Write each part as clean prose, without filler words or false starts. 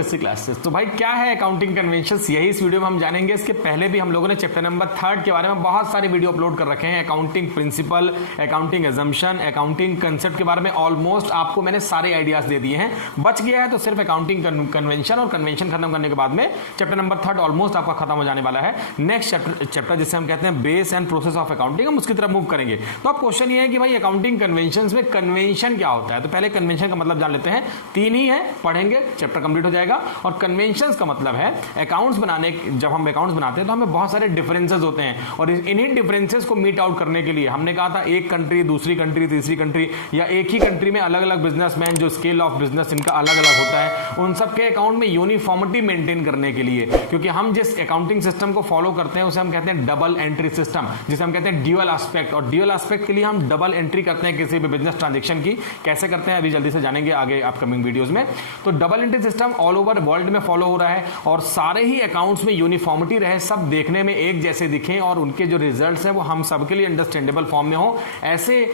Basic classes. तो भाई क्या है अकाउंटिंग कन्वेंशंस, यही इस वीडियो में हम जानेंगे। इसके पहले भी हम लोगों ने चैप्टर नंबर 3 के बारे में बहुत सारे वीडियो अपलोड कर रखे हैं। Accounting principle, accounting assumption, accounting concept के बारे में ऑलमोस्ट आपको मैंने सारे आइडियाज दे दिए हैं। बच गया है तो सिर्फ अकाउंटिंग कन्वेंशन, और कन्वेंशन खत्म करने के बाद में चैप्टर नंबर 3 ऑलमोस्ट आपका खत्म हो जाने वाला है। नेक्स्ट चैप्टर जिसे हम कहते हैं base and process of accounting, हम उसकी तरफ मूव करेंगे। तो अब क्वेश्चन ये है कि भाई अकाउंटिंग कन्वेंशन में कन्वेंशन क्या होता है। तो पहले कन्वेंशन का मतलब जान लेते हैं। 3 ही है, पढ़ेंगे चैप्टर कंप्लीट हो जाएगा। और कन्वेंशंस का मतलब है अकाउंट्स बनाने, जब हम अकाउंट्स बनाते हैं तो हमें बहुत सारे डिफरेंसेस होते हैं, और इन्हीं डिफरेंसेस को मीट आउट करने के लिए हमने कहा था एक कंट्री, दूसरी कंट्री, तीसरी कंट्री, या एक ही कंट्री में अलग अलग बिजनेसमैन, जो स्केल ऑफ बिजनेस इनका अलग अलग होता है, उन सबके अकाउंट में यूनिफॉर्मिटी मेंटेन करने के लिए, क्योंकि हम जिस अकाउंटिंग सिस्टम को फॉलो करते हैं उसे हम कहते हैं डबल एंट्री सिस्टम, जिसे हम कहते हैं ड्यूअल एस्पेक्ट। और ड्यूअल एस्पेक्ट के लिए हम डबल एंट्री करते हैं किसी भी बिजनेस ट्रांजेक्शन की। कैसे करते हैं अभी जल्दी से जानेंगे आगे अपकमिंग वीडियोस में। तो double entry system all over world में फॉलो हो रहा है, और सारे ही अकाउंट्स में यूनिफॉर्मिटी रहे, सब देखने में एक जैसे दिखें, और उनके जो रिजल्ट्स हैं वो हम सबके लिए अंडरस्टैंडेबल फॉर्म में हो। ऐसे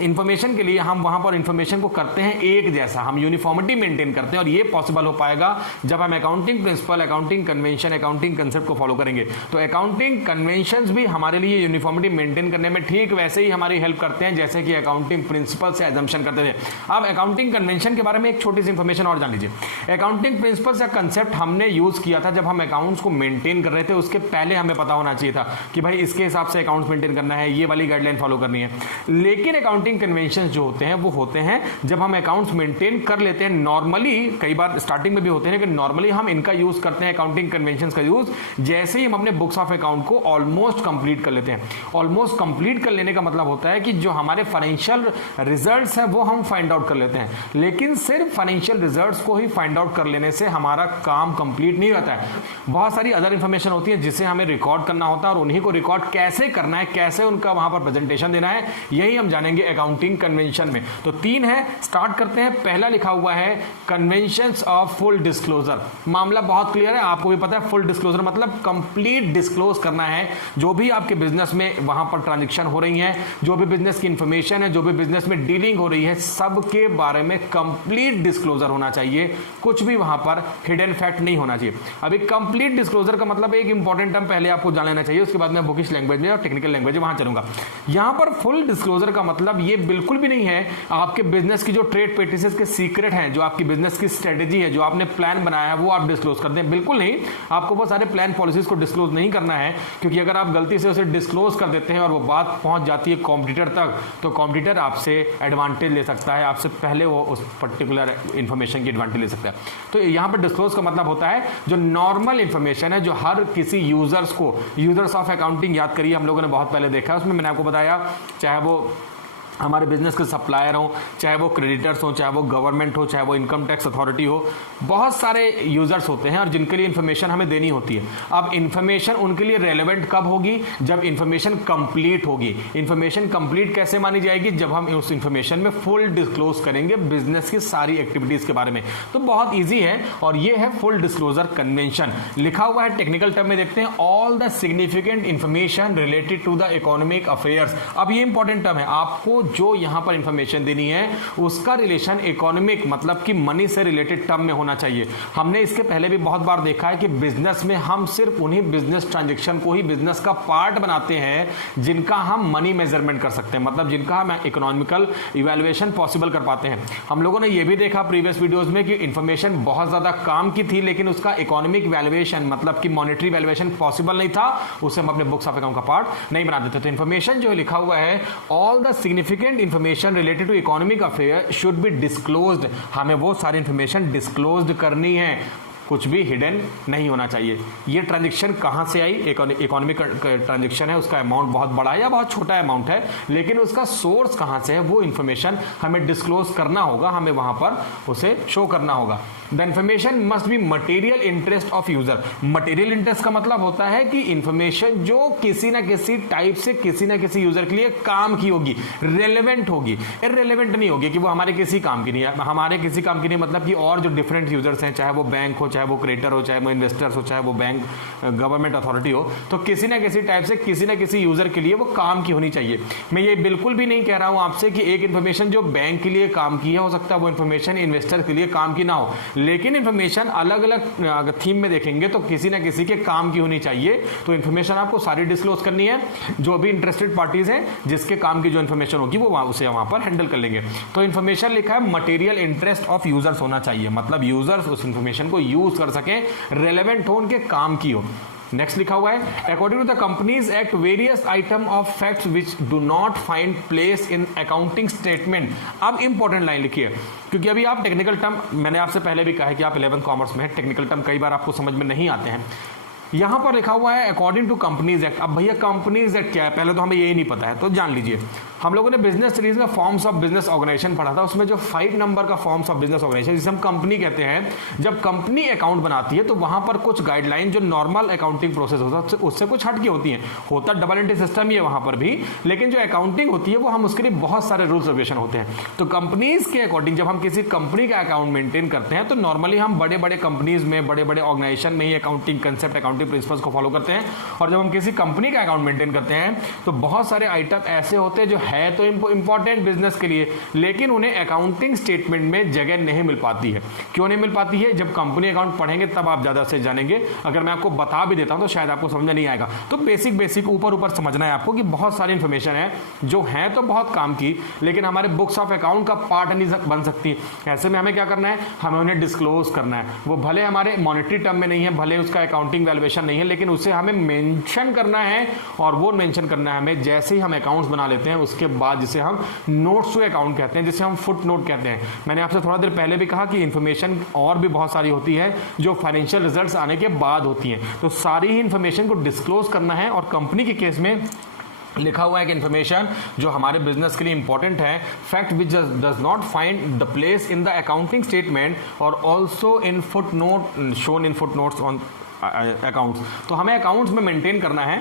इंफॉर्मेशन के लिए हम वहां पर इंफॉर्मेशन को करते हैं एक जैसा, हम यूनिफॉर्मिटी मेंटेन करते हैं। और ये पॉसिबल हो पाएगा जब हम accounting principle, accounting convention, accounting concept को फॉलो करेंगे। तो अकाउंटिंग कन्वेंशंस भी हमारे लिए यूनिफॉर्मिटी मेंटेन करने में ठीक वैसे ही हमारी हेल्प करते हैं जैसे कि अकाउंटिंग प्रिंसिपल से एजम्पशन करते थे। अब अकाउंटिंग कन्वेंशन के बारे में एक छोटी सी इंफॉर्मेशन और जान लीजिए। अकाउंटिंग प्रिंसिपल्स या कंसेप्ट हमने यूज किया था जब हम अकाउंट्स को मेंटेन कर रहे थे, उसके पहले हमें पता होना चाहिए था कि भाई इसके हिसाब से अकाउंट्स मेंटेन करना है, ये वाली गाइडलाइन फॉलो करनी है। लेकिन अकाउंटिंग कन्वेंशन जो होते हैं वो होते हैं जब हम अकाउंट्स मेंटेन कर लेते हैं नॉर्मली, कई बार स्टार्टिंग में भी होते हैं, लेकिन नॉर्मली हम इनका यूज करते हैं, अकाउंटिंग कन्वेंशंस का यूज, जैसे ही हम अपने बुक्स ऑफ अकाउंट को ऑलमोस्ट कंप्लीट कर लेते हैं। ऑलमोस्ट कंप्लीट कर लेने का मतलब होता है कि जो हमारे फाइनेंशियल रिजल्ट्स हैं वो हम फाइंड आउट कर लेते हैं। लेकिन सिर्फ फाइनेंशियल रिजल्ट्स को ही फाइंड आउट कर लेने से हमारा काम कंप्लीट नहीं होता है। बहुत सारी अदर इंफॉर्मेशन होती है जिसे हमें रिकॉर्ड करना होता है, और उन्हीं को रिकॉर्ड कैसे करना है, कैसे उनका वहां पर प्रेजेंटेशन देना है, यही हम जानेंगे अकाउंटिंग कन्वेंशन में। तो 3 है, स्टार्ट करते हैं। पहला लिखा हुआ है कन्वेंशंस ऑफ फुल डिस्क्लोजर। मामला बहुत क्लियर है, आपको भी पता है फुल डिस्क्लोजर मतलब कंप्लीट डिस्क्लोज करना है जो भी आपके बिजनेस में वहां पर ट्रांजैक्शन हो रही है, जो भी बिजनेस की इंफॉर्मेशन है, जो भी बिजनेस में डीलिंग हो रही है, सबके बारे में कंप्लीट डिस्क्लोजर होना चाहिए। कुछ भी वहां पर हिडन फैक्ट नहीं होना चाहिए। अभी कंप्लीट डिस्क्लोजर का मतलब एक इंपॉर्टेंट टर्म पहले आपको जान लेना चाहिए, उसके बाद मैं बुकिश लैंग्वेज में और टेक्निकल लैंग्वेज में वहां चलूंगा। यहां पर फुल डिस्क्लोजर का मतलब ये बिल्कुल भी नहीं है आपके बिजनेस की जो ट्रेड प्रैक्टिसेस के सीक्रेट हैं, जो आपकी बिजनेस की स्ट्रेटेजी है, जो आपने प्लान बनाया है, वो आप डिस्क्लोज कर दें। बिल्कुल नहीं, आपको वो सारे प्लान पॉलिसीज को डिस्क्लोज नहीं करना है, क्योंकि अगर आप गलती से उसे डिस्क्लोज कर देते हैं और वो बात पहुंच जाती है कॉम्पिटिटर तक, तो कॉम्पिटिटर आपसे एडवांटेज ले सकता है, आपसे पहले वो उस पर्टिकुलर इंफॉर्मेशन की एडवांटेज ले सकता है। तो यहाँ पर डिस्क्लोज का मतलब होता है जो नॉर्मल इंफॉर्मेशन है, जो हर किसी यूजर्स को, यूजर्स ऑफ अकाउंटिंग याद करिए, हम लोगों ने बहुत पहले देखा है, उसमें मैंने आपको बताया, चाहे वो हमारे बिजनेस के सप्लायर हो, चाहे वो क्रेडिटर्स हो, चाहे वो गवर्नमेंट हो, चाहे वो इनकम टैक्स अथॉरिटी हो, बहुत सारे यूजर्स होते हैं और जिनके लिए इन्फॉर्मेशन हमें देनी होती है। अब इन्फॉर्मेशन उनके लिए रेलेवेंट कब होगी? जब इन्फॉर्मेशन कंप्लीट होगी। इन्फॉर्मेशन कंप्लीट कैसे मानी जाएगी? जब हम उस इन्फॉर्मेशन में फुल डिस्क्लोज करेंगे बिजनेस की सारी एक्टिविटीज के बारे में। तो बहुत ईजी है, और ये है फुल डिस्क्लोजर कन्वेंशन। लिखा हुआ है टेक्निकल टर्म में, देखते हैं, all the significant information related to the economic affairs. अब ये इंपॉर्टेंट टर्म है, आपको जो यहां पर इंफॉर्मेशन देनी है उसका रिलेशन इकोनॉमिक मतलब कि मनी से रिलेटेड टर्म में होना चाहिए। हमने इसके पहले भी बहुत बार देखा है कि बिजनेस में हम सिर्फ उन्हीं बिजनेस ट्रांजैक्शन को ही बिजनेस का पार्ट बनाते हैं जिनका हम मनी मेजरमेंट कर सकते हैं, मतलब जिनका हम इकोनॉमिकल इवैल्यूएशन पॉसिबल कर पाते हैं। हम लोगों ने यह भी देखा प्रीवियस वीडियोस में कि इंफॉर्मेशन बहुत ज्यादा काम की थी, लेकिन उसका इकोनॉमिक वैल्यूएशन मतलब कि मॉनेटरी वैल्यूएशन पॉसिबल नहीं था, उसे हम अपने बुक्स ऑफ अकाउंट का पार्ट नहीं बना देते। तो इंफॉर्मेशन जो लिखा हुआ है, all the significant information related to economic affair should be disclosed, हमें वो सारी इंफॉर्मेशन डिस्क्लोज्ड करनी है, कुछ भी हिडन नहीं होना चाहिए। ये ट्रांजैक्शन कहाँ से आई? इकोनॉमिक ट्रांजैक्शन है, उसका अमाउंट बहुत बड़ा है या बहुत छोटा अमाउंट है, लेकिन उसका सोर्स कहाँ से है वो इंफॉर्मेशन हमें डिस्क्लोज करना होगा, हमें वहां पर उसे शो करना होगा। The information must be material interest of user. Material interest का मतलब होता है कि इंफॉर्मेशन जो किसी ना किसी टाइप से किसी ना किसी यूजर के लिए काम की होगी, रेलेवेंट होगी, इररेलेवेंट नहीं होगी कि वो हमारे किसी काम की नहीं है। हमारे किसी काम की नहीं मतलब कि और जो डिफरेंट यूजर्स हैं, चाहे वो बैंक हो, चाहे चाहे वो क्रेडिटर हो, चाहे वो इन्वेस्टर्स हो, चाहे वो बैंक, गवर्नमेंट अथॉरिटी हो, तो किसी ना किसी टाइप से किसी ना किसी यूजर के लिए वो काम की होनी चाहिए। मैं ये बिल्कुल भी नहीं कह रहा हूं आपसे कि एक इन्फॉर्मेशन जो बैंक के लिए काम की है, हो सकता है वो इन्फॉर्मेशन इन्वेस्टर के लिए काम की ना हो, लेकिन इन्फॉर्मेशन अलग अलग थीम में देखेंगे तो किसी ना किसी के काम की होनी चाहिए। तो इन्फॉर्मेशन आपको सारी डिस्क्लोज करनी है, जो भी इंटरेस्टेड पार्टीज हैं जिसके काम की जो इन्फॉर्मेशन होगी वो उसे वहां पर हैंडल कर लेंगे। तो इन्फॉर्मेशन लिखा है मटेरियल इंटरेस्ट ऑफ यूजर्स होना चाहिए, मतलब यूजर्स उस इन्फॉर्मेशन को यूज कर सकें, रेलेवेंट हो, उनके काम की हो। नेक्स्ट लिखा हुआ है according to the companies act various item of facts which do not find place in accounting statement. अब इंपॉर्टेंट लाइन लिखिए, क्योंकि अभी आप टेक्निकल टर्म, मैंने आपसे पहले भी कहा है कि आप 11th कॉमर्स में है, टेक्निकल टर्म कई बार आपको समझ में नहीं आते हैं। यहां पर लिखा हुआ है अकॉर्डिंग टू कंपनीज एक्ट। अब भैया कंपनीज एक्ट क्या है, पहले तो हमें यही नहीं पता है, तो जान लीजिए। हम लोगों ने बिजनेस सीरीज में फॉर्म्स ऑफ बिजनेस ऑर्गेनाइजेशन पढ़ा था, उसमें जो 5 नंबर का फॉर्म्स ऑफ बिजनेस ऑर्गेनाइजेशन जिसे हम कंपनी कहते हैं, जब कंपनी अकाउंट बनाती है तो वहां पर कुछ गाइडलाइन जो नॉर्मल अकाउंटिंग प्रोसेस होता है उससे कुछ हटके होती हैं। होता डबल एंट्री सिस्टम ही है वहां पर भी, लेकिन जो अकाउंटिंग होती है वो हम उसके लिए बहुत सारे रूल्स रेगुलेशन होते हैं। तो कंपनीज के अकॉर्डिंग जब हम किसी कंपनी का अकाउंट मेंटेन करते हैं तो नॉर्मली हम बड़े बड़े कंपनीज में, बड़े बड़े ऑर्गेनाइजेशन में ही अकाउंटिंग कंसेप्ट, अकाउंटिंग प्रिंसिपल्स को फॉलो करते हैं। और जब हम किसी कंपनी का अकाउंट मेंटेन करते हैं तो बहुत सारे आइटम ऐसे होते हैं जो है तो इंपॉर्टेंट बिजनेस के लिए, लेकिन उन्हें अकाउंटिंग स्टेटमेंट में जगह नहीं मिल पाती है। क्यों नहीं मिल पाती है? जब कंपनी अकाउंट पढ़ेंगे तब आप ज्यादा से जानेंगे। अगर मैं आपको बता भी देता हूं तो शायद आपको समझ में नहीं आएगा। तो बेसिक ऊपर समझना है आपको कि बहुत सारी इंफॉर्मेशन है जो है तो बहुत काम की, लेकिन हमारे बुक्स ऑफ अकाउंट का पार्ट नहीं बन सकती। ऐसे में हमें क्या करना है, हमें उन्हें डिस्क्लोज करना है। वो भले हमारे मॉनेटरी टर्म में नहीं है, भले उसका अकाउंटिंग वैल्यूएशन नहीं है, लेकिन उसे हमें मेंशन करना है। और वो मेंशन करना है हमें जैसे ही हम अकाउंट्स बना लेते हैं उसके बाद, जिसे हम नोट्स टू अकाउंट कहते हैं, जिसे हम फुट नोट कहते हैं। मैंने आपसे थोड़ा देर पहले भी कहा कि इंफॉर्मेशन और भी बहुत सारी होती है जो फाइनेंशियल रिजल्ट्स आने के बाद होती हैं। तो सारी ही इंफॉर्मेशन को डिस्क्लोज करना है। और कंपनी के केस में लिखा हुआ है कि इंफॉर्मेशन जो हमारे बिजनेस के लिए इंपॉर्टेंट है, fact which does not find the place in the accounting statement और also in foot note shown in foot notes on accounts. तो हमें अकाउंट्स में मेंटेन करना है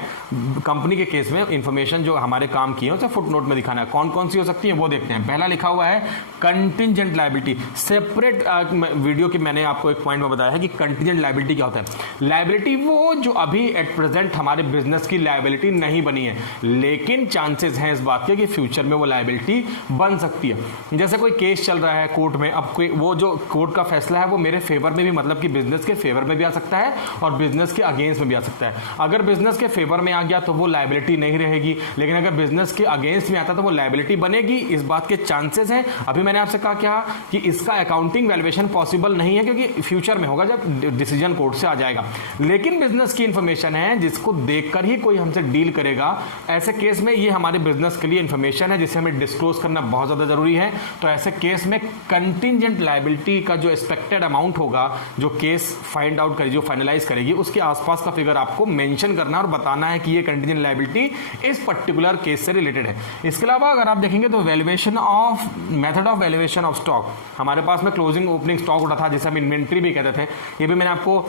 कंपनी के केस में इंफॉर्मेशन जो हमारे काम की है उसे फुटनोट में दिखाना है। कौन कौन सी हो सकती है वो देखते हैं। पहला लिखा हुआ है कंटिजेंट लायबिलिटी। सेपरेट वीडियो की मैंने आपको एक पॉइंट में बताया है कि कंटिजेंट लायबिलिटी क्या होता है। लायबिलिटी वो जो अभी एट प्रेजेंट हमारे बिजनेस की लायबिलिटी नहीं बनी है, लेकिन चांसेस हैं इस बात के कि फ्यूचर में वो लायबिलिटी बन सकती है। जैसे कोई केस चल रहा है कोर्ट में, अब कोई वो जो कोर्ट का फैसला है वो मेरे फेवर में भी, मतलब कि बिजनेस के फेवर में भी आ सकता है और बिजनेस के अगेंस्ट में भी आ सकता है। अगर बिजनेस के फेवर में आ गया तो वो लायबिलिटी नहीं रहेगी, लेकिन अगर बिजनेस के अगेंस्ट में आता तो वो लायबिलिटी बनेगी। इस बात के चांसेस हैं। अभी मैंने आपसे कहा क्या कि इसका अकाउंटिंग वैल्यूएशन पॉसिबल नहीं है क्योंकि फ्यूचर में होगा जब डिसीजन कोर्ट से आ जाएगा, लेकिन बिजनेस की इंफॉर्मेशन है जिसको देखकर ही कोई हमसे डील करेगा। ऐसे केस में ये हमारे बिजनेस के लिए इंफॉर्मेशन है जिसे हमें डिस्क्लोज करना बहुत ज्यादा जरूरी है। तो ऐसे केस में कंटिजेंट लायबिलिटी का जो एक्सपेक्टेड अमाउंट होगा, जो केस फाइंड आउट करेगी, जो फाइनलाइज करेगी, उसके आसपास का फिगर आपको मेंशन करना और बताना है कि ये कंटिजेंट लायबिलिटी इस पर्टिकुलर केस से रिलेटेड है। इसके अलावा अगर आप देखेंगे तो valuation of method of valuation of stock, हमारे पास में क्लोजिंग ओपनिंग स्टॉक उठा था जिसे हम इन्वेंट्री भी कहते थे, ये भी मैंने आपको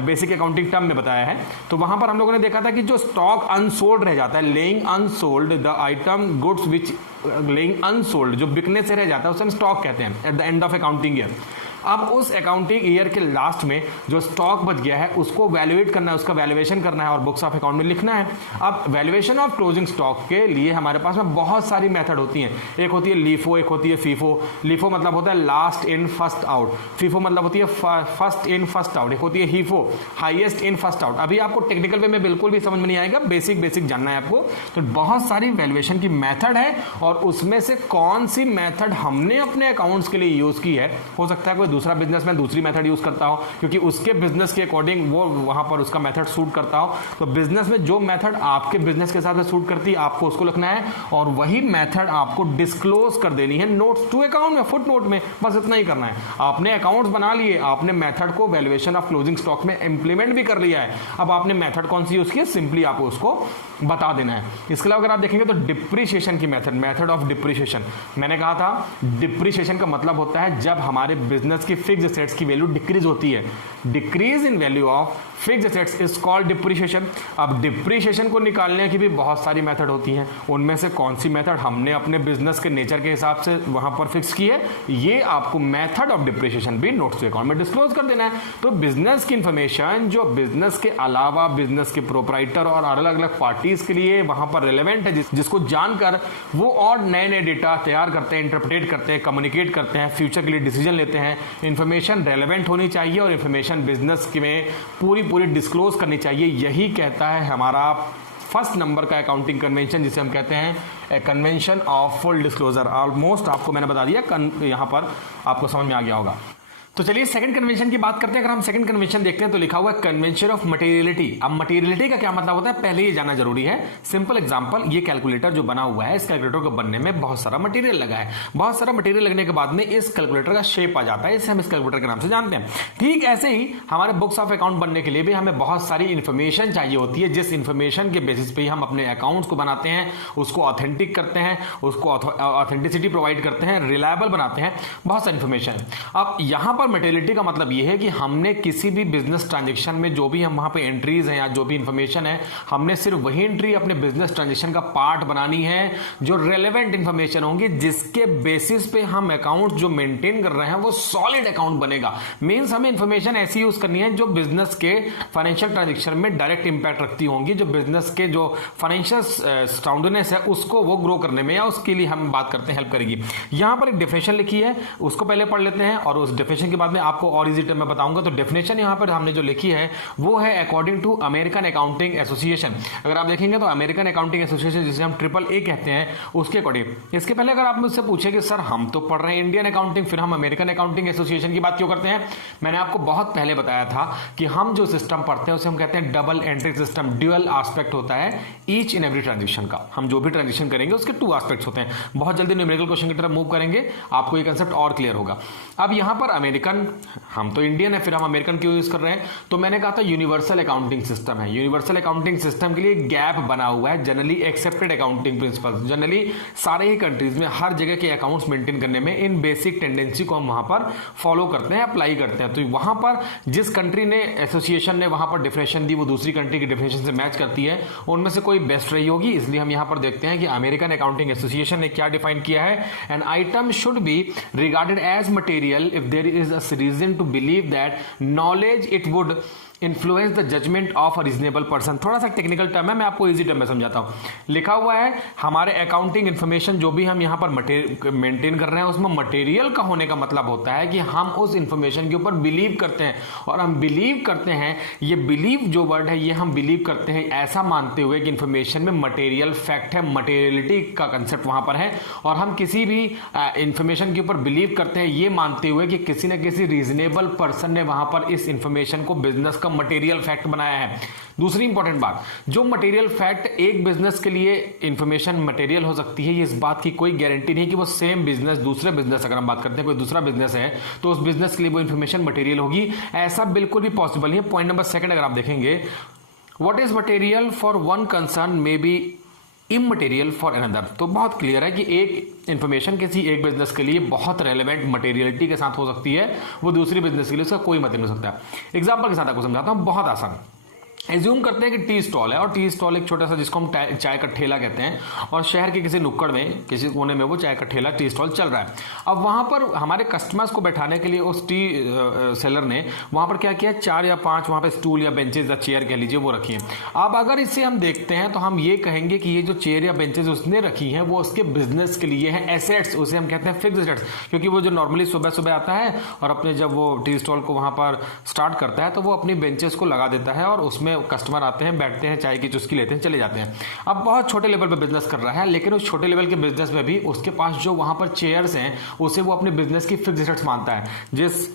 बेसिक अकाउंटिंग टर्म में बताया है। तो वहां पर हम लोगों ने देखा था कि जो स्टॉक अनसोल्ड रह जाता है, laying unsold the item goods which laying unsold, जो बिकने से रह जाता है उसे हम स्टॉक कहते हैं at the end of accounting year. अब उस अकाउंटिंग ईयर के लास्ट में जो स्टॉक बच गया है उसको वैल्यूएट करना है, उसका वैल्यूएशन करना है और बुक्स ऑफ अकाउंट में लिखना है। अब वैल्यूएशन ऑफ क्लोजिंग स्टॉक के लिए हमारे पास में बहुत सारी मेथड होती हैं। एक होती है लीफो, एक होती है फीफो। लीफो मतलब होता है last in first out, FIFO मतलब होती है फर्स्ट इन फर्स्ट आउट, एक होती है हीफो हाईएस्ट इन फर्स्ट आउट। अभी आपको टेक्निकल वे में बिल्कुल भी समझ में नहीं आएगा, बेसिक जानना है आपको। तो बहुत सारी वैल्यूएशन की मेथड है और उसमें से कौन सी मेथड हमने अपने अकाउंट्स के लिए यूज की है, हो सकता है कोई दूसरा बिजनेसमैन दूसरी मेथड यूज करता हो क्योंकि उसके बिजनेस के अकॉर्डिंग वो वहां पर उसका मेथड सूट करता हो। तो बिजनेस में जो मेथड आपके बिजनेस के साथ सूट करती है आपको उसको लिखना है और वही मेथड आपको डिस्क्लोज कर देनी है नोट्स टू अकाउंट में, फुट नोट में। बस इतना ही करना है। आपने अकाउंट्स बना लिए, आपने मेथड को वैल्यूएशन ऑफ क्लोजिंग स्टॉक में इंप्लीमेंट भी कर लिया है। अब आपने मेथड कौन सी यूज की है सिंपली आपको उसको बता देना है। इसके अलावा अगर आप देखेंगे तो डिप्रिसिएशन की मेथड ऑफ डिप्रिसिएशन, मैंने कहा था डिप्रिसिएशन का मतलब होता है जब हमारे बिजनेस की फिक्स्ड एसेट्स की वैल्यू डिक्रीज होती है। Decrease in value of fixed assets is called depreciation. अब डिप्रिसिएशन को निकालने की भी बहुत सारी मेथड होती हैं, उनमें से कौन सी मेथड हमने अपने बिजनेस के नेचर के हिसाब से वहां पर फिक्स की है, ये आपको मेथड ऑफ डिप्रिसिएशन भी नोट्स टू अकाउंट में डिस्क्लोज कर देना है। तो बिजनेस की इंफॉर्मेशन जो बिजनेस के अलावा बिजनेस के प्रोपराइटर और अलग अलग पार्टीज के लिए वहां पर रिलेवेंट है, जिसको जानकर वो और नए नए डेटा तैयार करते हैं, इंटरप्रेट करते हैं, कम्युनिकेट करते हैं, फ्यूचर के लिए डिसीजन लेते हैं। इंफॉर्मेशन रेलेवेंट होनी चाहिए और इंफॉर्मेशन बिजनेस में पूरी डिस्क्लोज करनी चाहिए। यही कहता है हमारा फर्स्ट नंबर का अकाउंटिंग कन्वेंशन, जिसे हम कहते हैं convention of full disclosure. Almost आपको मैंने बता दिया, यहां पर आपको समझ में आ गया होगा। तो चलिए सेकंड कन्वेंशन की बात करते हैं। अगर हम सेकंड कन्वेंशन देखते हैं तो लिखा हुआ है कन्वेंशन ऑफ मटेरियलिटी। अब मटेरियलिटी का क्या मतलब होता है, पहले ये जानना जरूरी है। सिंपल एग्जांपल, ये कैलकुलेटर जो बना हुआ है, इस कैलकुलेटर को बनने में बहुत सारा मटेरियल लगा है। बहुत सारा मटेरियल लगने के बाद में इस कैलकुलेटर का शेप आ जाता है, इसे हम इस कैलकुलेटर के नाम से जानते हैं। ठीक ऐसे ही हमारे बुक्स ऑफ अकाउंट बनने के लिए भी हमें बहुत सारी इंफॉर्मेशन चाहिए होती है, जिस इंफॉर्मेशन के बेसिस पे हम अपने अकाउंट्स को बनाते हैं, उसको ऑथेंटिक करते हैं, उसको ऑथेंटिसिटी प्रोवाइड करते हैं, रिलायबल बनाते हैं, बहुत सारी इंफॉर्मेशन। अब यहां पर मटेरियलिटी का मतलब यह है कि हमने किसी भी बिजनेस ट्रांजैक्शन में जो भी हम वहां पे एंट्रीज हैं या जो भी इंफॉर्मेशन है, हमने सिर्फ वही एंट्री अपने बिजनेस ट्रांजैक्शन का पार्ट बनानी है जो रेलेवेंट इंफॉर्मेशन होंगी, जिसके बेसिस पे हम अकाउंट जो मेंटेन कर रहे हैं वो सॉलिड अकाउंट बनेगा। मींस हमें इंफॉर्मेशन ऐसी यूज करनी है जो बिजनेस के फाइनेंशियल ट्रांजैक्शन में डायरेक्ट इंपैक्ट रखती होंगी, जो बिजनेस के जो फाइनेंशियल साउंडनेस है उसको वो ग्रो करने में या उसके लिए हम बात करते हैं हेल्प करेगी। यहां पर एक डेफिनेशन लिखी है, उसको पहले पढ़ लेते हैं और उस डेफिनेशन के बाद में आपको और इजी टर्म में बताऊंगा। तो डेफिनेशन यहां पर हमने जो लिखी है वो है according to American accounting association. अगर आप देखेंगे तो अमेरिकन अकाउंटिंग एसोसिएशन, जिसे हम AAA कहते हैं, उसके अकॉर्डिंग। इसके पहले अगर आप मुझसे पूछे कि सर हम तो पढ़ रहे हैं इंडियन अकाउंटिंग, फिर हम अमेरिकन अकाउंटिंग एसोसिएशन की बात क्यों करते हैं, मैंने आपको बहुत पहले बताया था कि हम जो सिस्टम पढ़ते हैं उसे हम कहते हैं double entry system. Dual aspect होता है ईच एंड एवरी ट्रांजेक्शन का। हम जो भी ट्रांजेक्शन करेंगे उसके 2 एस्पेक्ट्स होते हैं। बहुत जल्दी न्यूमेरिकल क्वेश्चन की तरफ मूव करेंगे, आपको ये कंसेप्ट और क्लियर होगा। अब यहां पर अमेरिकन, हम तो इंडियन है, फिर हम अमेरिकन क्यों यूज कर रहे हैं, तो मैंने कहा था यूनिवर्सल अकाउंटिंग सिस्टम है। यूनिवर्सल अकाउंटिंग सिस्टम के लिए गैप बना हुआ है, generally accepted accounting principles. Generally सारे ही कंट्रीज में हर जगह के अकाउंट्स मेंटेन करने में इन बेसिक टेंडेंसी को हम वहां पर फॉलो करते हैं, अप्लाई करते हैं। तो वहां पर जिस कंट्री ने, एसोसिएशन ने वहां पर डिफिनेशन दी, वो दूसरी कंट्री की डिफिनेशन से मैच करती है, उनमें से कोई बेस्ट रही होगी। इसलिए हम यहां पर देखते हैं कि अमेरिकन अकाउंटिंग एसोसिएशन ने क्या डिफाइन किया है, an item should be regarded as material if there is a reason to believe that knowledge it would influence the judgement of a reasonable person. थोड़ा सा टेक्निकल टर्म है, मैं आपको easy term में समझाता हूं। लिखा हुआ है हमारे अकाउंटिंग इन्फॉर्मेशन जो भी हम यहां पर मेंटेन कर रहे हैं, उसमें मटेरियल का होने का मतलब होता है कि हम उस इंफॉर्मेशन के ऊपर बिलीव करते हैं। और हम बिलीव करते हैं, ये बिलीव जो वर्ड है ये हम बिलीव करते हैं ऐसा मानते हुए कि इंफॉर्मेशन में मटेरियल फैक्ट है, मटेरियलिटी का कंसेप्ट वहां पर है। और हम किसी भी इंफॉर्मेशन के ऊपर बिलीव करते हैं ये मानते हुए कि किसी न किसी रीजनेबल पर्सन ने वहां पर इस इंफॉर्मेशन को बिजनेस का मटेरियल फैक्ट बनाया है। दूसरी इंपॉर्टेंट बात, जो मटेरियल फैक्ट एक बिजनेस के लिए इंफॉर्मेशन मटेरियल हो सकती है, ये इस बात की कोई गारंटी नहीं कि वो सेम बिजनेस, दूसरे बिजनेस, अगर हम बात करते हैं कोई दूसरा बिजनेस है तो उस बिजनेस के लिए वो इंफॉर्मेशन मटेरियल होगी, ऐसा बिल्कुल भी पॉसिबल नहीं है। पॉइंट नंबर 2 अगर आप देखेंगे, what is material for one concern may be immaterial for another. तो बहुत क्लियर है कि एक इंफॉर्मेशन किसी एक बिजनेस के लिए बहुत रेलेवेंट मटेरियलिटी के साथ हो सकती है, वो दूसरी बिजनेस के लिए उसका कोई मतलब नहीं हो सकता। एग्जांपल के साथ आपको समझाता हूं, बहुत आसान। एज्यूम करते हैं कि टी स्टॉल है और टी स्टॉल एक छोटा सा जिसको हम चाय का ठेला कहते हैं, और शहर के किसी नुक्कड़ में, किसी कोने में वो चाय का ठेला, टी स्टॉल चल रहा है। अब वहां पर हमारे कस्टमर्स को बैठाने के लिए उस टी सेलर ने वहां पर क्या किया, 4 या 5 वहां पर स्टूल या बेंचेज या चेयर कह लीजिए वो रखी है। अब अगर इससे हम देखते हैं तो हम ये कहेंगे कि ये जो चेयर या बेंचेज उसने रखी है वो उसके बिजनेस के लिए है, एसेट्स, उसे हम कहते हैं फिक्स्ड एसेट्स। क्योंकि वो जो नॉर्मली सुबह सुबह आता है और अपने जब वो टी स्टॉल को वहां पर स्टार्ट करता है तो वो अपनी बेंचेस को लगा देता है और उसमें कस्टमर आते हैं, बैठते हैं, चाय की चुस्की लेते हैं, चले जाते हैं। अब बहुत छोटे लेवल पे बिजनेस कर रहा है, लेकिन उस छोटे लेवल के बिजनेस में भी उसके पास जो वहां पर चेयर्स हैं उसे वो अपने बिजनेस की फिक्स्ड एसेट्स मानता है। जिस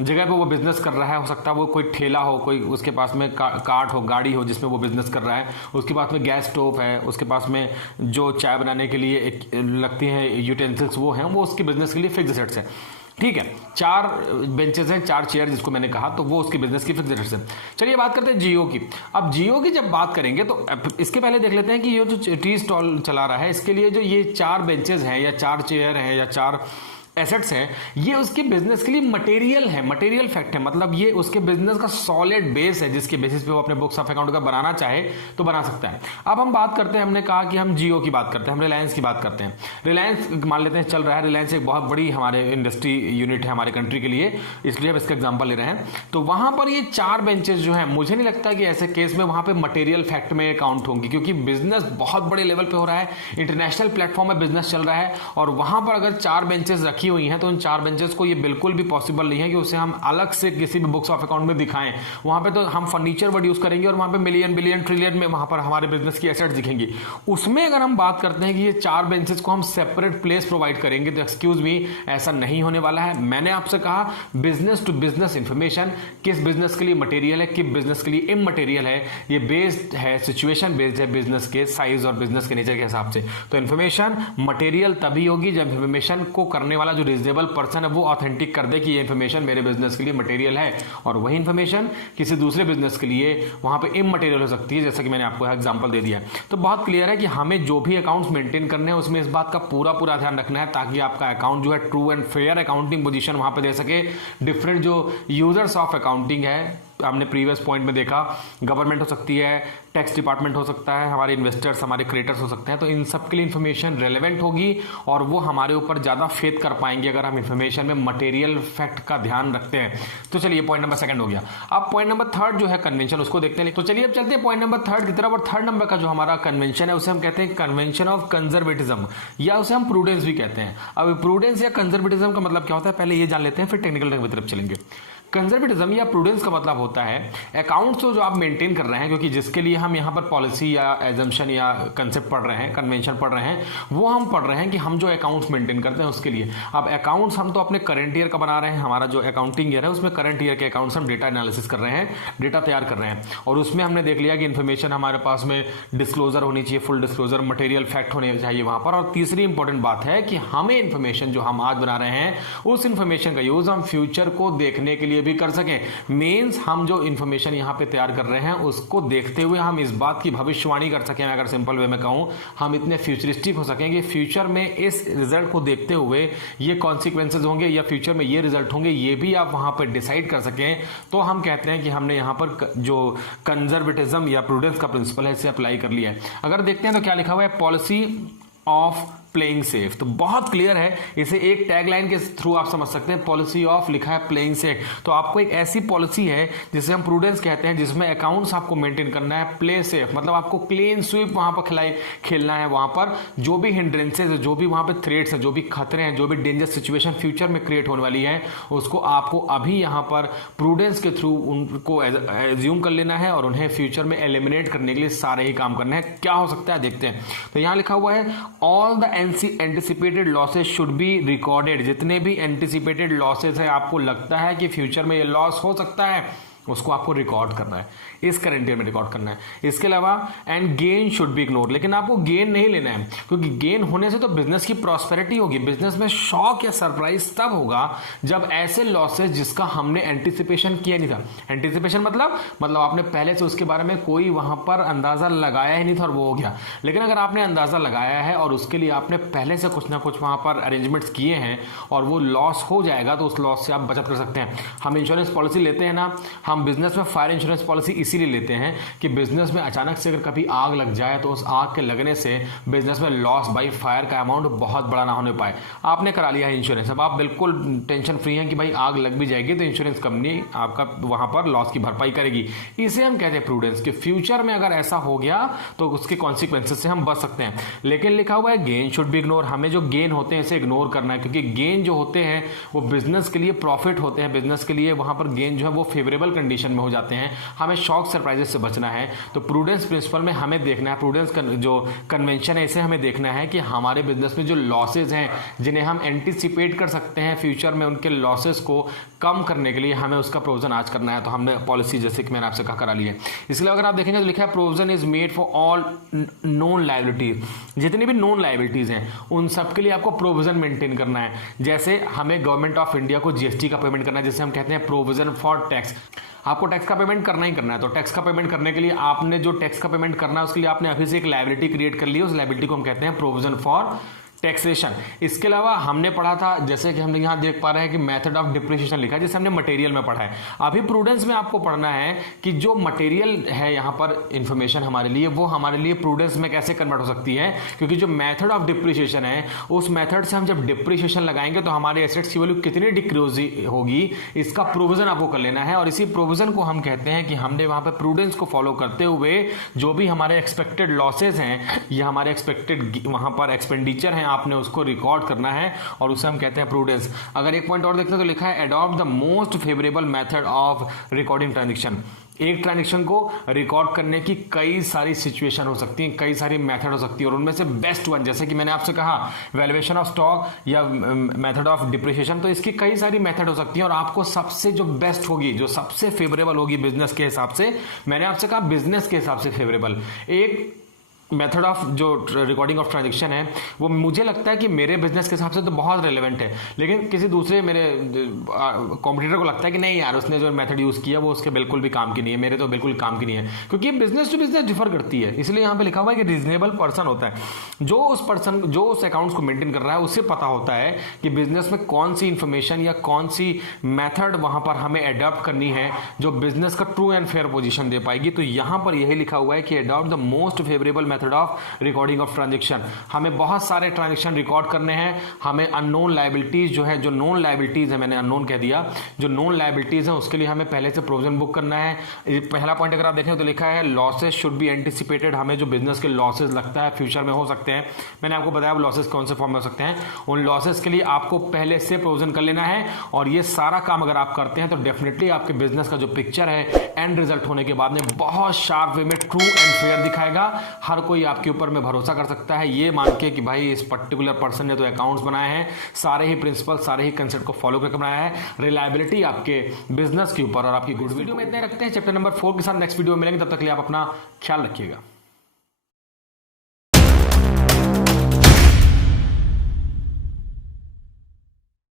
जगह पे वो बिजनेस कर रहा है, हो सकता है वो कोई ठेला हो, कोई उसके पास में कार्ट हो, गाड़ी हो जिसमें वो बिजनेस कर रहा है, उसके पास में गैस स्टोव है, उसके पास में जो चाय बनाने के लिए लगती है यूटेंसिल्स वो हैं, वो उसके बिजनेस के लिए फिक्स्ड एसेट्स है। ठीक है, 4 बेंचेस हैं, 4 चेयर जिसको मैंने कहा, तो वो उसके बिजनेस की फिक्स्ड एसेट्स है। चलिए बात करते हैं जियो की। अब जियो की जब बात करेंगे तो इसके पहले देख लेते हैं कि ये जो टी स्टॉल चला रहा है इसके लिए जो ये 4 बेंचेस हैं या 4 चेयर हैं या 4 एसेट्स है, ये उसके बिजनेस के लिए मटेरियल है, मटेरियल फैक्ट है, मतलब ये उसके बिजनेस का सॉलिड बेस है जिसके बेसिस पे वो अपने बुक्स ऑफ अकाउंट का बनाना चाहे तो बना सकता है। अब हम बात करते हैं, हमने कहा कि हम जियो की बात करते हैं, हम रिलायंस की बात करते हैं। रिलायंस मान लेते हैं चल रहा है, रिलायंस एक बहुत बड़ी हमारे इंडस्ट्री यूनिट है हमारे कंट्री के लिए, इसलिए हम इसका एग्जांपल ले रहे हैं। तो वहां पर ये 4 बेंचेस जो है, मुझे नहीं लगता कि ऐसे केस में वहां पे मटेरियल फैक्ट में काउंट होंगी, क्योंकि बिजनेस बहुत बड़े लेवल पे हो रहा है, इंटरनेशनल प्लेटफॉर्म में बिजनेस चल रहा है, और वहां पर अगर 4 बेंचेस रखी हुई हैं तो उन 4 बेंचेस को ये बिल्कुल भी पॉसिबल नहीं है कि उसे हम अलग से किसी भी बुक्स ऑफ अकाउंट में दिखाएं। वहां पे तो हम फर्नीचर वर्ड यूज करेंगे और वहां पे मिलियन बिलियन ट्रिलियन में वहां पर हमारे बिजनेस की एसेट्स दिखेंगी। उसमें अगर हम बात करते हैं कि ये 4 बेंचेस को हम सेपरेट प्लेस प्रोवाइड करेंगे तो एक्सक्यूज मी, ऐसा नहीं होने वाला है। मैंने आपसे कहा बिजनेस टू बिजनेस इंफॉर्मेशन किस बिजनेस के लिए मटेरियल है, किस बिजनेस के लिए इमटेरियल है, ये बेस्ड है, सिचुएशन बेस्ड है बिजनेस के साइज और बिजनेस के नेचर के हिसाब से। तो इंफॉर्मेशन मटेरियल तभी होगी जब इंफॉर्मेशन को करने वाला जो रीजनेबल पर्सन है वो ऑथेंटिक कर दे कि ये इंफॉर्मेशन मेरे बिजनेस के लिए मटेरियल है, और वही इंफॉर्मेशन किसी दूसरे बिजनेस के लिए वहां पे इमटेरियल हो सकती है, जैसा कि मैंने आपको एग्जांपल दे दिया। तो बहुत क्लियर है कि हमें जो भी अकाउंट्स मेंटेन करने हैं उसमें इस बात का पूरा ध्यान रखना है ताकि आपका अकाउंट जो है true and fair accounting position वहां पे दे सके। डिफरेंट जो यूजर्स ऑफ अकाउंटिंग है, हमने प्रीवियस पॉइंट में देखा, गवर्नमेंट हो सकती है, टैक्स डिपार्टमेंट हो सकता है, हमारे इन्वेस्टर्स, हमारे क्रिएटर्स हो सकते हैं, तो इन सब के लिए इन्फॉर्मेशन रेलेवेंट होगी और वो हमारे ऊपर ज्यादा फेथ कर पाएंगे अगर हम इन्फॉर्मेशन में मटेरियल फैक्ट का ध्यान रखते हैं। तो चलिए पॉइंट नंबर 2 हो गया। अब पॉइंट नंबर 3 जो है कन्वेंशन, उसको देखते हैं। तो चलिए अब चलते हैं पॉइंट नंबर 3 की तरफ। और 3rd नंबर का जो हमारा कन्वेंशन है उसे हम कहते हैं कन्वेंशन ऑफ कंजर्वेटिज्म, या उसे हम प्रूडेंस भी कहते हैं। अब प्रूडेंस या कंजर्वेटिज्म का मतलब क्या होता है पहले ये जान लेते हैं, फिर टेक्निकल की तरफ चलेंगे। कंजर्वेटिज्म या प्रूडेंस का मतलब होता है अकाउंट्स जो आप मेंटेन कर रहे हैं, क्योंकि जिसके लिए हम यहाँ पर पॉलिसी या एजम्पशन या कंसेप्ट पढ़ रहे हैं, कन्वेंशन पढ़ रहे हैं, वो हम पढ़ रहे हैं कि हम जो अकाउंट्स मेंटेन करते हैं उसके लिए। अब अकाउंट्स हम तो अपने करंट ईयर का बना रहे हैं, हमारा जो अकाउंटिंग ईयर है उसमें करंट ईयर के अकाउंट्स हम डेटा एनालिसिस कर रहे हैं, डेटा तैयार कर रहे हैं, और उसमें हमने देख लिया कि इन्फॉर्मेशन हमारे पास में डिस्क्लोजर होनी चाहिए, फुल डिस्क्लोजर, मटेरियल फैक्ट होने चाहिए वहां पर। और तीसरी इंपॉर्टेंट बात है कि हमें इन्फॉर्मेशन जो हम आज बना रहे हैं उस इन्फॉर्मेशन का यूज हम फ्यूचर को देखने के लिए भी कर सकें। मींस हम जो इंफॉर्मेशन यहां पे तैयार कर रहे हैं उसको देखते हुए हम इस बात की भविष्यवाणी कर सकें, अगर सिंपल वे में कहूं, हम इतने फ्यूचरिस्टिक हो सकें कि फ्यूचर में इस रिजल्ट को देखते हुए ये कॉन्सिक्वेंसेज होंगे या फ्यूचर में ये रिजल्ट होंगे, ये भी आप वहां पर डिसाइड कर सकें। तो हम कहते हैं कि हमने यहां पर जो कंजर्वेटिज्म या प्रूडेंस का प्रिंसिपल है इसे अप्लाई कर लिया है। अगर देखते हैं तो क्या लिखा हुआ है, पॉलिसी ऑफ प्लेइंग सेफ। तो बहुत क्लियर है, इसे एक टैगलाइन के थ्रू आप समझ सकते हैं, पॉलिसी ऑफ लिखा है प्लेइंग सेफ। तो आपको एक ऐसी पॉलिसी है जिसे हम प्रूडेंस कहते हैं, जिसमें अकाउंट्स आपको मेंटेन करना है प्ले सेफ, मतलब आपको क्लीन स्वीप वहां पर खेलना है। वहां पर जो भी हिंड्रेंसेज है, जो भी वहां पर थ्रेट्स है, जो भी खतरे हैं, जो भी डेंजर सिचुएशन फ्यूचर में क्रिएट होने वाली है, उसको आपको अभी यहां पर प्रूडेंस के थ्रू उनको एज्यूम कर लेना है और उन्हें फ्यूचर में एलिमिनेट करने के लिए सारे ही काम करने हैं। क्या हो सकता है देखते हैं। तो यहां लिखा हुआ है all the anticipated losses should be recorded. जितने भी एंटिसिपेटेड लॉसेस है, आपको लगता है कि फ्यूचर में ये लॉस हो सकता है, उसको आपको रिकॉर्ड करना है, इस करंट ईयर में रिकॉर्ड करना है। इसके अलावा and gain should be ignore, लेकिन आपको गेन नहीं लेना है, क्योंकि गेन होने से तो बिजनेस की प्रॉस्पेरिटी होगी। बिजनेस में शॉक या सरप्राइज तब होगा जब ऐसे लॉसेस जिसका हमने एंटिसिपेशन किया नहीं था। एंटिसिपेशन मतलब आपने पहले से उसके बारे में कोई वहां पर अंदाजा लगाया ही नहीं था और वो हो गया। लेकिन अगर आपने अंदाजा लगाया है और उसके लिए आपने पहले से कुछ ना कुछ वहां पर अरेंजमेंट्स किए हैं और वो लॉस हो जाएगा, तो उस लॉस से आप बचत कर सकते हैं। हम इंश्योरेंस पॉलिसी लेते हैं ना, हम बिजनेस में फायर इंश्योरेंस पॉलिसी इसीलिए लेते हैं कि बिजनेस में अचानक से अगर कभी आग लग जाए तो उस आग के लगने से बिजनेस में लॉस बाय फायर का अमाउंट बहुत बड़ा ना होने पाए। आपने करा लिया है इंश्योरेंस, अब आप बिल्कुल टेंशन फ्री हैं कि भाई आग लग भी जाएगी तो इंश्योरेंस कंपनी आपका वहां पर लॉस की भरपाई करेगी। इसे हम कहते हैं प्रूडेंस, कि फ्यूचर में अगर ऐसा हो गया तो उसके कॉन्सिक्वेंसेस से हम बच सकते हैं। लेकिन लिखा हुआ है गेन शुड बी इग्नोर, हमें जो गेन होते हैं इसे इग्नोर करना है, क्योंकि गेन जो होते हैं वो बिजनेस के लिए प्रॉफिट होते हैं, बिजनेस के लिए वहां पर गेन जो है वो फेवरेबल कंडीशन में हो जाते हैं। हमें शॉक सरप्राइजेस से बचना है। तो प्रूडेंस प्रिंसिपल में हमें देखना है, प्रूडेंस जो कन्वेंशन है इसे हमें देखना है कि हमारे बिजनेस में जो लॉसेज हैं जिन्हें हम एंटिसिपेट कर सकते हैं फ्यूचर में, उनके लॉसेस को कम करने के लिए हमें उसका प्रोविजन आज करना है। तो हमने पॉलिसी जैसे कि मैंने आपसे कहा करा ली है। इसलिए अगर आप देखेंगे तो लिखा है provision is made for all known liabilities, जितनी भी नोन लायबिलिटीज हैं उन सब के लिए आपको प्रोविजन मेंटेन करना है। जैसे हमें गवर्नमेंट ऑफ इंडिया को जीएसटी का पेमेंट करना है, जिसे हम कहते हैं प्रोविजन फॉर टैक्स। आपको टैक्स का पेमेंट करना ही करना है, तो टैक्स का पेमेंट करने के लिए आपने जो टैक्स का पेमेंट करना है उसके लिए आपने अभी से एक लायबिलिटी क्रिएट कर ली है, उस लायबिलिटी को हम कहते हैं प्रोविजन फॉर टैक्सेशन। इसके अलावा हमने पढ़ा था, जैसे कि हम यहाँ देख पा रहे हैं कि मेथड ऑफ डिप्रिसिएशन लिखा है, जैसे हमने मटेरियल में पढ़ा है। अभी प्रूडेंस में आपको पढ़ना है कि जो मटेरियल है यहाँ पर इंफॉर्मेशन हमारे लिए, वो हमारे लिए प्रूडेंस में कैसे कन्वर्ट हो सकती है, क्योंकि जो मेथड ऑफ डिप्रिसिएशन है उस मेथड से हम जब डिप्रिसिएशन लगाएंगे तो हमारे एसेट्स की वैल्यू कितनी डिक्रीज होगी, इसका प्रोविजन आपको कर लेना है। और इसी प्रोविजन को हम कहते हैं कि हमने वहां पर प्रूडेंस को फॉलो करते हुए जो भी हमारे एक्सपेक्टेड लॉसेज हैं या हमारे एक्सपेक्टेड वहां पर एक्सपेंडिचर हैं, आपने उसको रिकॉर्ड करना है और उसे हम कहते हैं प्रूडेंस। अगर एक पॉइंट और देखते हैं तो लिखा है adopt the most favourable method of recording transaction. एक ट्रांजेक्शन को रिकॉर्ड करने की कई सारी सिचुएशन हो सकती हैं, कई सारी मेथड हो सकती है और उनमें से बेस्ट वन, जैसे कि मैंने आपसे कहा वैल्यूएशन ऑफ स्टॉक या मेथड ऑफ डिप्रिसिएशन, तो इसकी कई सारी मेथड हो सकती हैं और आपको सबसे जो बेस्ट होगी, जो सबसे फेवरेबल होगी बिजनेस के हिसाब से, मैंने आपसे कहा बिजनेस के हिसाब से फेवरेबल एक मेथड ऑफ जो रिकॉर्डिंग ऑफ ट्रांजेक्शन है, वो मुझे लगता है कि मेरे बिजनेस के हिसाब से तो बहुत रेलेवेंट है, लेकिन किसी दूसरे मेरे कॉम्पिटिटर को लगता है कि नहीं यार उसने जो मेथड यूज किया वो उसके बिल्कुल भी काम की नहीं है, मेरे तो बिल्कुल काम की नहीं है, क्योंकि ये बिजनेस टू बिजनेस डिफर करती है। इसलिए यहाँ पे लिखा हुआ है कि रीजनेबल पर्सन होता है, जो उस अकाउंट्स को मेंटेन कर रहा है उससे पता होता है कि बिजनेस में कौन सी इंफॉर्मेशन या कौन सी मेथड वहां पर हमें अडॉप्ट करनी है जो बिजनेस का ट्रू एंड फेयर पोजीशन दे पाएगी। तो यहां पर यही लिखा हुआ है कि adopt the most favourable method of recording of transaction. हमें बहुत सारे ट्रांजेक्शन रिकॉर्ड करने हैं, हमें अननोन लायबिलिटीज जो है, जो नोन लायबिलिटीज है, मैंने अननोन कह दिया, जो नोन लायबिलिटीज है उसके लिए हमें पहले से प्रोविजन बुक करना है। पहला पॉइंट अगर आप देखें तो लिखा है लॉसेस शुड बी एंटिसिपेटेड। हमें जो बिजनेस के लॉसेस लगता है फ्यूचर में हो सकते हैं, मैंने आपको बताया लॉसेस कौन से फॉर्म में हो सकते हैं, उन लॉसेस के लिए आपको पहले से प्रोविजन कर लेना है। और ये सारा काम अगर आप करते हैं तो डेफिनेटली आपके बिजनेस का जो पिक्चर है एंड रिजल्ट होने के बाद में बहुत शार्प वे में ट्रू एंड फेयर दिखाएगा। हर कोई आपके ऊपर में भरोसा कर सकता है ये मान के कि भाई इस पर्टिकुलर पर्सन ने तो अकाउंट्स बनाए हैं, सारे ही प्रिंसिपल, सारे ही कंसेप्ट को फॉलो करके बनाया है। रिलायबिलिटी आपके बिजनेस के ऊपर और आपकी गुड वीडियो में इतने रखते हैं। चैप्टर नंबर 4 के साथ नेक्स्ट वीडियो में मिलेंगे, तब तक के लिए आप अपना ख्याल रखिएगा।